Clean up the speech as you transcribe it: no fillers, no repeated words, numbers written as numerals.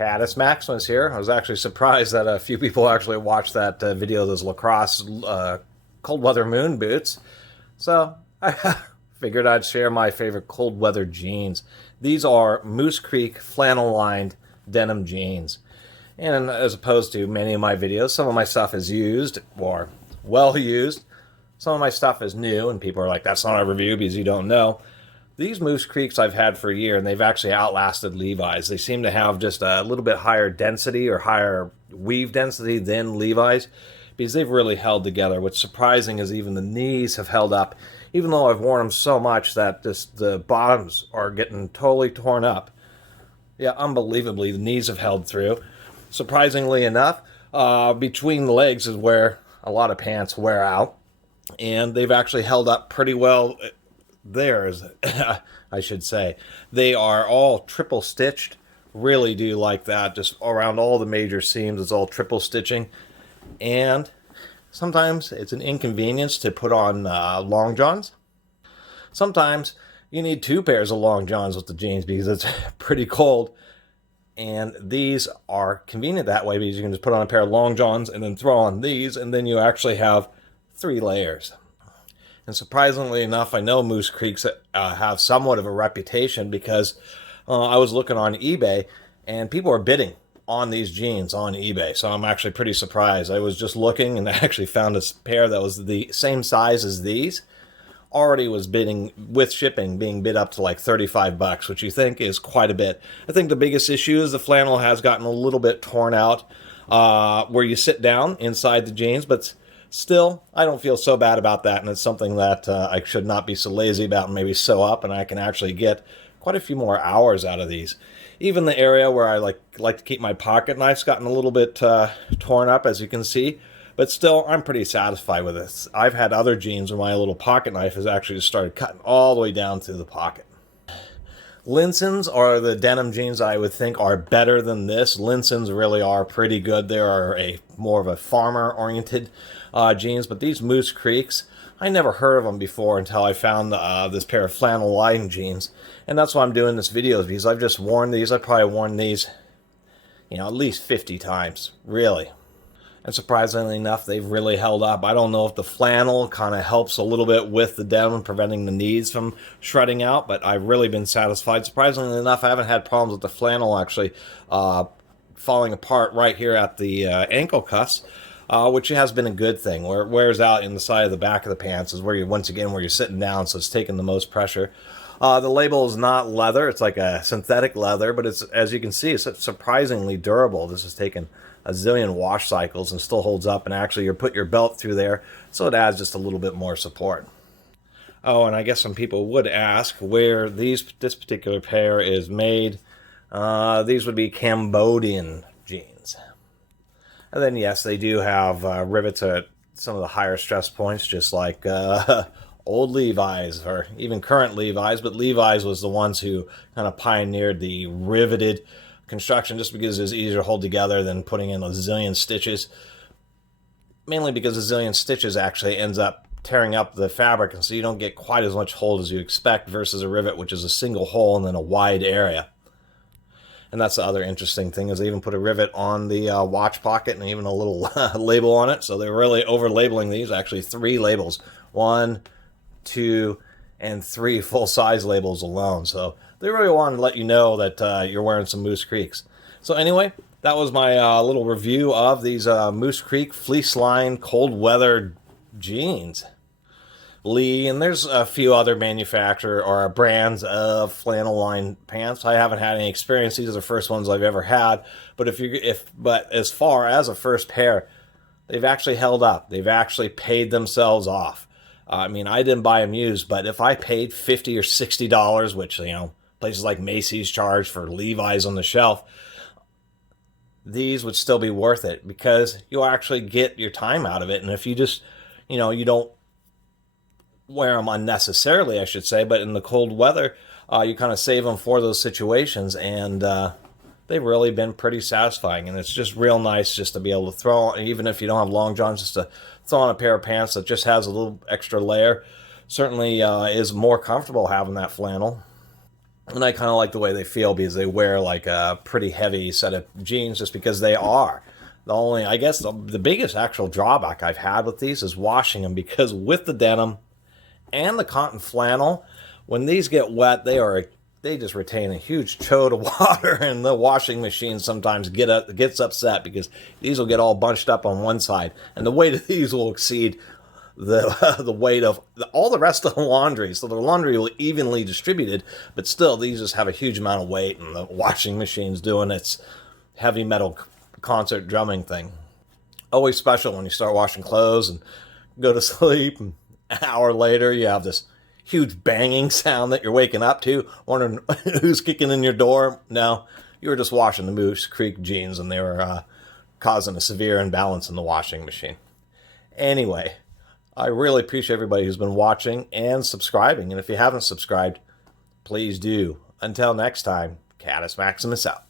Catus, Maximus here. I was actually surprised that a few people actually watched that video of those lacrosse cold weather moon boots. So I figured I'd share my favorite cold weather jeans. These are Moose Creek flannel lined denim jeans. And as opposed to many of my videos, some of my stuff is used or well used. Some of my stuff is new and people are like, that's not a review because you don't know. These Moose Creeks I've had for a year, and they've actually outlasted Levi's. They seem to have just a little bit higher density or higher weave density than Levi's because they've really held together. What's surprising is even the knees have held up, even though I've worn them so much that just the bottoms are getting totally torn up. Yeah, unbelievably, the knees have held through. Surprisingly enough, between the legs is where a lot of pants wear out, and they've actually held up pretty well. Theirs, I should say. They are all triple stitched. Really do like that. Just around all the major seams, it's all triple stitching. And sometimes it's an inconvenience to put on long johns. Sometimes you need two pairs of long johns with the jeans because it's pretty cold. And these are convenient that way because you can just put on a pair of long johns and then throw on these, and then you actually have 3 layers. And surprisingly enough, I know Moose Creeks have somewhat of a reputation because I was looking on eBay and people are bidding on these jeans on eBay. So I'm actually pretty surprised. I was just looking and I actually found a pair that was the same size as these. Already was bidding with shipping, being bid up to like $35, which you think is quite a bit. I think the biggest issue is the flannel has gotten a little bit torn out where you sit down inside the jeans, but still, I don't feel so bad about that, and it's something that I should not be so lazy about and maybe sew up, and I can actually get quite a few more hours out of these. Even the area where I like to keep my pocket knife's gotten a little bit torn up, as you can see, but still, I'm pretty satisfied with this. I've had other jeans where my little pocket knife has actually just started cutting all the way down through the pocket. Linsons are the denim jeans I would think are better than this. Linsons really are pretty good. They are more of a farmer-oriented jeans, but these Moose Creeks, I never heard of them before until I found this pair of flannel lined jeans, and that's why I'm doing this video, because I've just worn these. I've probably worn these, at least 50 times, really. And surprisingly enough, they've really held up. I don't know if the flannel kind of helps a little bit with the denim, preventing the knees from shredding out, but I've really been satisfied. Surprisingly enough, I haven't had problems with the flannel actually falling apart right here at the ankle cuffs, which has been a good thing. Where it wears out in the side of the back of the pants is where where you're sitting down, so it's taking the most pressure. The label is not leather. It's like a synthetic leather, but it's, as you can see, it's surprisingly durable. This has taken a zillion wash cycles and still holds up, and actually you put your belt through there, so it adds just a little bit more support. Oh, and I guess some people would ask where this particular pair is made. These would be Cambodian jeans. And then yes, they do have rivets at some of the higher stress points, just like old Levi's or even current Levi's, but Levi's was the ones who kind of pioneered the riveted construction just because it's easier to hold together than putting in a zillion stitches. Mainly because a zillion stitches actually ends up tearing up the fabric, and so you don't get quite as much hold as you expect versus a rivet, which is a single hole and then a wide area. And that's the other interesting thing, is they even put a rivet on the watch pocket and even a little label on it. So they're really over-labeling these. Actually 3 labels. 1, 2, and 3 full-size labels alone. So they really want to let you know that you're wearing some Moose Creeks. So anyway, that was my little review of these Moose Creek fleece-lined cold weather jeans. Lee, and there's a few other manufacturer or brands of flannel lined pants. I haven't had any experience. These are the first ones I've ever had. But but as far as a first pair, they've actually held up. They've actually paid themselves off. I mean, I didn't buy them used, but if I paid $50 or $60, which, places like Macy's charge for Levi's on the shelf, these would still be worth it because you'll actually get your time out of it. And if you just, you don't wear them unnecessarily, I should say, but in the cold weather, you kind of save them for those situations, and they've really been pretty satisfying. And it's just real nice just to be able to throw on, even if you don't have long johns, just to throw on a pair of pants that just has a little extra layer. Certainly is more comfortable having that flannel. And I kind of like the way they feel because they wear like a pretty heavy set of jeans just because they are. The only, I guess, the biggest actual drawback I've had with these is washing them, because with the denim and the cotton flannel, when these get wet, they just retain a huge chode of water, and the washing machine sometimes gets upset because these will get all bunched up on one side, and the weight of these will exceed the weight of all the rest of the laundry. So the laundry will evenly distributed, but still these just have a huge amount of weight, and the washing machine's doing its heavy metal concert drumming thing. Always special when you start washing clothes and go to sleep, and an hour later you have this huge banging sound that you're waking up to, wondering who's kicking in your door. No, you were just washing the Moose Creek jeans, and they were causing a severe imbalance in the washing machine. Anyway, I really appreciate everybody who's been watching and subscribing. And if you haven't subscribed, please do. Until next time, Catus Maximus out.